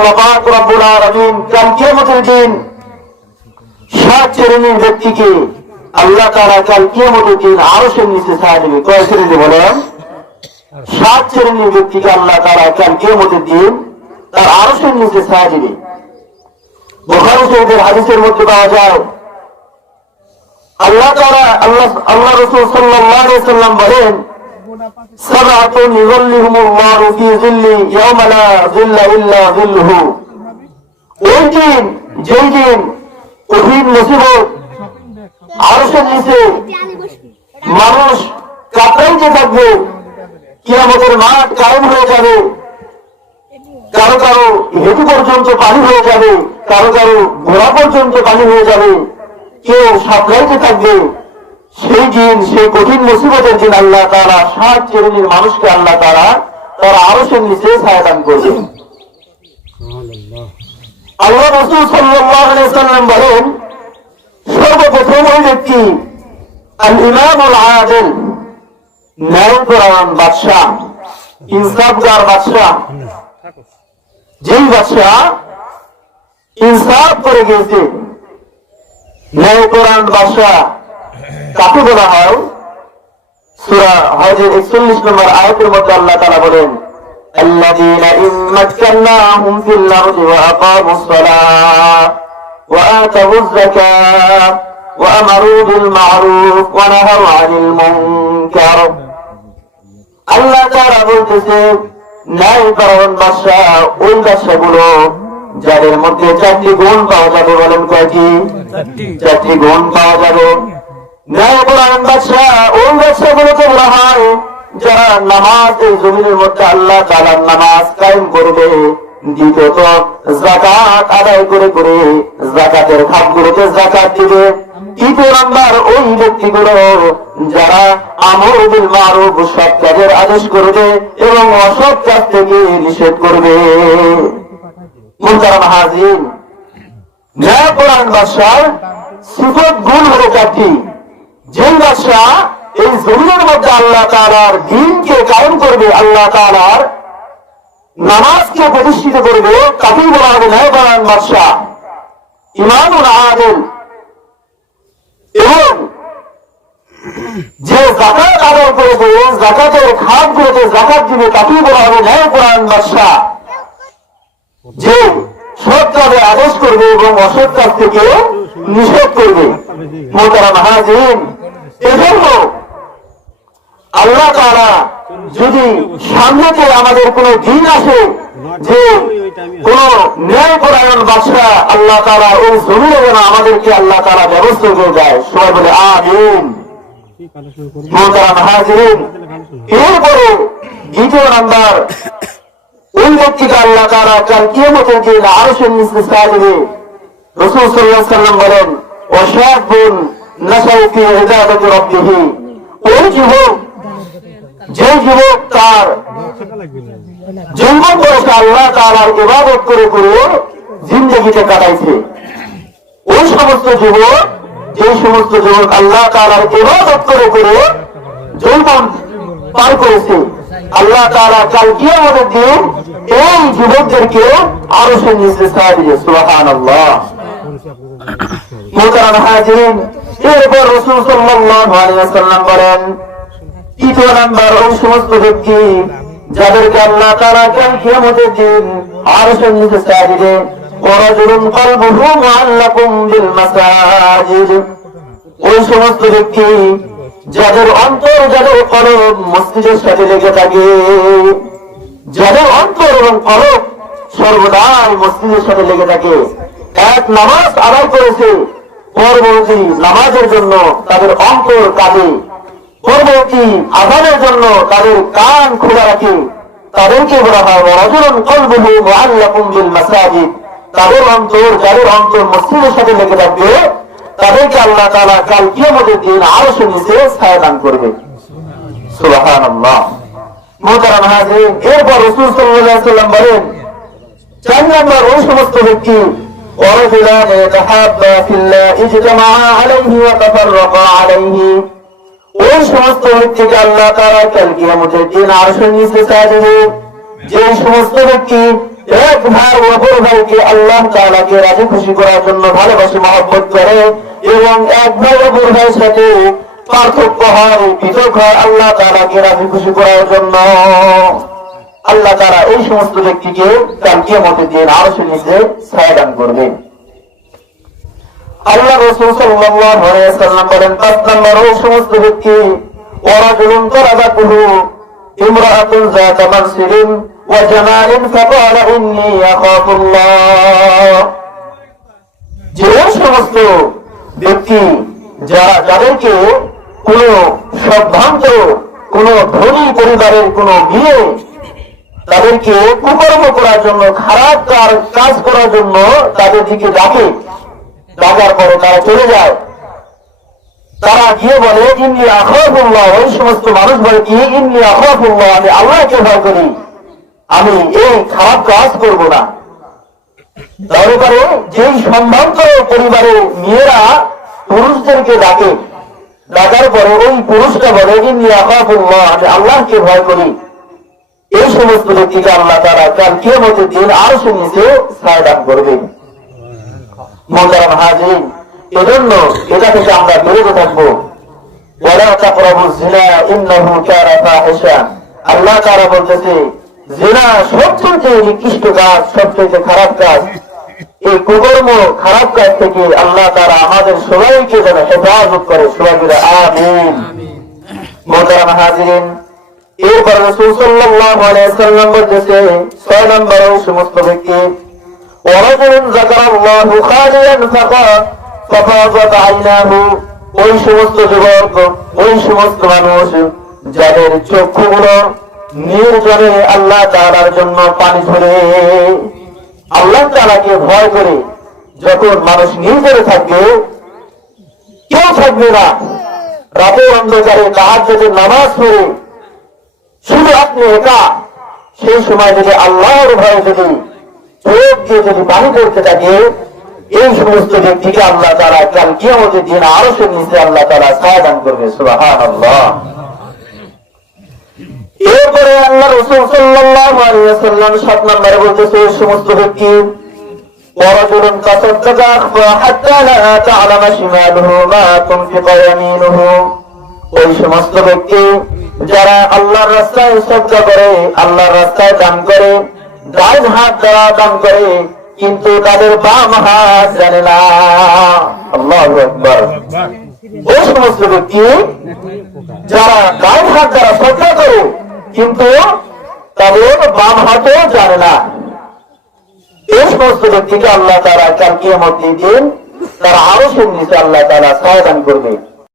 আল্লাহ পাক রব্বুল আলামিন কাল কিয়ামতের দিন 7 শ্রেণীর ব্যক্তিকে আল্লাহ তাআলা কাল কিয়ামতের দিন আরশের নিচে ছায়া দেবে। কয় শ্রেণী বলেন? 7 শ্রেণীর ব্যক্তিকে আল্লাহ তাআলা কাল কিয়ামতের দিন তার আরশের নিচে ছায়া দেবে। বুখারী শরীফের হাদিসের মধ্যে পাওয়া যায় আল্লাহ তাআলা আল্লাহ রাসূল সাল্লাল্লাহু আলাইহি ওয়াসাল্লাম বলেন, সাবআতুন ইযিল্লুহুমুল্লাহু ফি যিল্লি ইয়াওমা লা যিল্লা ইল্লা যিল্লুহু। ওই দিন, যেই দিন কঠিন মুসিবত আরশের নিচে মানুষ কাতরাইতে থাকবে, কিয়ামতের মাঠ কায়েম হয়ে যাবে, কারো কারো হেঁটু পর্যন্ত পানি হয়ে যাবে, কারো কারো ঘোড়া পর্যন্ত পানি হয়ে যাবে, কেউ সাঁতরাইতে থাকবে। সেই দিন, সেই কঠিন মুসিবতের দিন আল্লাহ তাআলা 7 শ্রেণীর মানুষকে আল্লাহ তাআলা তার আরশের নিচে ছায়া দান করবেন। আল্লাহ রাসূল সাল্লাল্লাহু আলাইহি ওয়াসাল্লাম বলেন, সর্বপ্রথম ওই ব্যক্তি আল ইমামুল আদিল, ন্যায়পরায়ণ বাদশাহ, ইনসাফগার বাদশাহ। যেই বাদশাহ ইনসাফ করে গেছে, ন্যায়পরায়ণ বাদশাহ কাকে বলা হয়? সূরা হজের 41 নম্বর আয়াতের মধ্যে আল্লাহ তাআলা বলেন, الذين إن مكناهم في الأرض وأقاموا الصلاة وآتوا الزكاة وأمروا بالمعروف ونهوا عن المنكر। আল্লাহ তাআলা বলতেছে, ন্যায়পরায়ণ বাদশাহ ওই বাদশাগুলো যাদের মধ্যে 4টি গুণ পাওয়া যাবে। বলেন কয়টি? 4টি গুণ পাওয়া যাবে। ন্যায়পরায়ণ বাদশাহ ওই বাদশাগুলোকে বলা হয় যারা নামাজ এই জমিনের মধ্যে আল্লাহ তাআলার নামাজ কায়েম করবে, দ্বিতীয়ত যাকাত আদায় করে করে যাকাতের খাতগুলোতে যাকাত দিবে, তৃতীয় নাম্বার ওই ব্যক্তিগুলো যারা আমর বিল মারুফ, সৎ কাজের আদেশ করবে এবং অসৎ কাজ থেকে নিষেধ করবে। মুহতারাম হাজির, ন্যায়পরায়ণ বাদশার সিফত গুণ হলো 4টি। যেই বাদশাহ এই জমিনের মধ্যে আল্লাহ তাআলার দ্বীনকে কায়েম করবে, আল্লাহ তাআলার নামাজকে প্রতিষ্ঠিত করবে, তাকেই বলা হবে ন্যায়পরায়ণ বাদশাহ, ইমামুল আদিল। এবং যে যাকাত আদায় করবে, যাকাতের খাতগুলোতে যাকাত দিবে, তাকেই বলা হবে ন্যায়পরায়ণ বাদশাহ। যে সৎ কাজের আদেশ করবে এবং অসৎ কাজ থেকে নিষেধ করবে। মুহতারাম হাজির, এজন্য আল্লাহ তাআলা যদি সামনেতে আমাদের কোনো দিন আসে যে কোন ন্যায়পরায়ণ বাদশাহ আল্লাহ তাআলা ওই জমিনে যেন আমাদেরকে আল্লাহ তাআলা ব্যবস্থা করে দেয়, সবাই বলে আমিন। মুহতারাম হাজির, এরপরে দ্বিতীয় নাম্বার ওই ব্যক্তিকে আল্লাহ তাআলা কাল কিয়ামতের দিন আরশের নিচে ছায়া দেবে। রাসূল সাল্লাল্লাহু আলাইহি ওয়াসাল্লাম বলেন, ওয়াশাবুন নাশাউ ফি ইবাদাতি রাব্বিহি। ওই যুবক, যে যুবক তার যৌবন বয়সে আল্লাহ তাআলার ইবাদত করে করে জিন্দেগিতে কাটাইছে, ওই সমস্ত যুবক, যে সমস্ত যুবক আল্লাহ তাআলার ইবাদত করে করে যৌবন পার করেছে, আল্লাহ তাআলা কাল কিয়ামতের দিন এই যুবকদেরকে আরশের নিচে ছায়া দিবে। সুবহানাল্লাহ। মুহতারাম হাজিরিন, এরপর রাসূল সাল্লাল্লাহু আলাইহি ওয়াসাল্লাম বলেন, তৃতীয় নাম্বার ওই সমস্ত ব্যক্তি যাদেরকে আল্লাহ তাআলা কাল কিয়ামতের দিন আরশের নিচে ছায়া দিবে, ওয়ারাজুলুন কলবুহু মুআল্লাকুম বিল মাসাজিদ। ওই সমস্ত ব্যক্তি যাদের অন্তর, যাদের কলব মসজিদের সাথে লেগে থাকে, যাদের অন্তর এবং কলব সর্বদাই মসজিদের সাথে লেগে থাকে, এক নামাজ আদায় করেছে, পরবর্তী নামাজের জন্য তাদের অন্তর কাঁদে, পরবর্তী আযানের জন্য তাদের কান খোলা রাখে, তাদেরকে বলা হয় রাজুলুন কলবুহু মুআল্লাকুম বিল মাসাজিদ। তাদের অন্তর, যাদের অন্তর মসজিদের সাথে লেগে থাকবে, তাদেরকে আল্লাহ তাআলা কাল কিয়ামতের দিন আরশের নিচে ছায়া দান করবে। সুবহানাল্লাহ। মুহতারাম হাজিরিন, এরপর রাসূল সাল্লাল্লাহু আলাইহি ওয়াসাল্লাম বলেন, 4 নম্বর ওই সমস্ত ব্যক্তি ওয়ারাজুলান ইয়াতাহাব্বা ফিল্লাহ ইজতামাআ আলাইহি ওয়া তাফাররাকা আলাইহি। ওই সমস্ত ব্যক্তিকে আল্লাহ তাআলা কাল কিয়ামতের দিন আরশের নিচে ছায়া দেবে, যে সমস্ত ব্যক্তি এক ভাই অপর ভাইকে আল্লাহ তাআলাকে রাজি খুশি করার জন্য ভালোবাসে, মহব্বত করে, এবং এক ভাই অপর ভাইয়ের সাথে পার্থক্য হয়, পৃথক হয় আল্লাহ তাআলাকে রাজি খুশি করার জন্য, আল্লাহ তাআলা এই সমস্ত ব্যক্তিকে কাল কিয়ামতের দিন আরশের নিচে ছায়া দান করবেন। আল্লাহ রাসূল সাল্লাল্লাহু আলাইহি ওয়াসাল্লাম বলেন, ৫ নম্বর ওই সমস্ত ব্যক্তি ওয়ারাজুলুন তারাবাতুহু ইমরাআতুন যাতা মানসিবিন ওয়া জামালিন ফাকালা ইন্নী আখাফুল্লাহ। যে সমস্ত ব্যক্তি যাদেরকে কোন সম্ভ্রান্ত কোন ধনী পরিবারের কোন মেয়ে তাদেরকে কুকর্ম করার জন্য, খারাপ কাজ করার জন্য তাদের দিকে ডাকে, ডাকার পরে তারা চলে যায়, তারা গিয়ে বলে ইন্নী আখাফুল্লাহ। ওই সমস্ত মানুষ বলে কি, ইন্নী আখাফুল্লাহ, আমি আল্লাহকে ভয় করি, আমি এই খারাপ কাজ করব না। তাহলে পরে যেই সম্ভ্রান্ত পরিবারের মেয়েরা পুরুষদেরকে ডাকে, ডাকার পরে ওই পুরুষটা বলে ইন্নী আখাফুল্লাহ, আমি আল্লাহকে ভয় করি, এই সমস্ত ব্যক্তিকে আল্লাহ তাআলা কাল কিয়ামতের দিন আরশের নিচে ছায়া দান করবেন। মুহতারাম হাজিরিন, এজন্য এটা থেকে আমরা বিরত থাকবো। ওয়ালা তাকরাবুজ জিনা ইন্নাহু কানা ফাহিশা। আল্লাহ তাআলা বলতেছে জিনা সবচেয়ে নিকৃষ্ট কাজ, সবচেয়ে খারাপ কাজ। এই কুকর্ম খারাপ কাজ থেকে আল্লাহ তাআলা আমাদের সবাইকে যেন হেফাজত করে। সবাই বলে আমিন। মুহতারাম হাজিরিন, এরপর রাসূল সাল্লাল্লাহু আলাইহি ওয়াসাল্লাম বলতেছে ৬ নম্বর ওই সমস্ত ব্যক্তি ওয়ারাজুলুন যাকারাল্লাহু খালিয়ান ফাফাযাত আইনাহু। ওই সমস্ত যুবক, ওই সমস্ত মানুষ যাদের চক্ষুগুলো নির্জনে আল্লাহ তাআলার জন্য পানি ঝরে, আল্লাহ তাআলাকে ভয় করে, যখন মানুষ নির্জনে থাকবে, কেউ থাকবে না, রাতের অন্ধকারে তাহাজ্জুদের নামাজ পড়ে শুধু আপনি একা, সেই সময় যদি আল্লাহর ভয়ে যদি চোখ দিয়ে যদি পানি পড়তে থাকে, এই সমস্ত ব্যক্তিকে আল্লাহ তাআলা কাল কিয়ামতের দিন আরশের নিচে আল্লাহ তাআলা ছায়া দান করবে। সুবহানাল্লাহ। এরপরে আল্লাহ রাসূল সাল্লাল্লাহু আলাইহি ওয়াসাল্লাম ৭ নম্বরে বলতেছে এই সমস্ত ব্যক্তি ওয়ারাজুলুন তাসাদ্দাকা হাত্তা লা তা'লামা শিমালুহু মা তুনফিকু ইয়ামিনুহু। ওই সমস্ত ব্যক্তি যারা আল্লাহর রাস্তায় সদকা করে, আল্লাহর রাস্তায় দান করে, ডান হাত দ্বারা দান করে, কিন্তু তাদের বাম হাত জানে না। আল্লাহু আকবার। ওই সমস্ত ব্যক্তি যারা ডান হাত দ্বারা সদকা করে, কিন্তু তাদের বাম হাতও জানে না, এই সমস্ত ব্যক্তিকে আল্লাহ তাআলা কাল কিয়ামতের দিন তারা আরশের নিচে আল্লাহ তাআলা ছায়া দান করবে।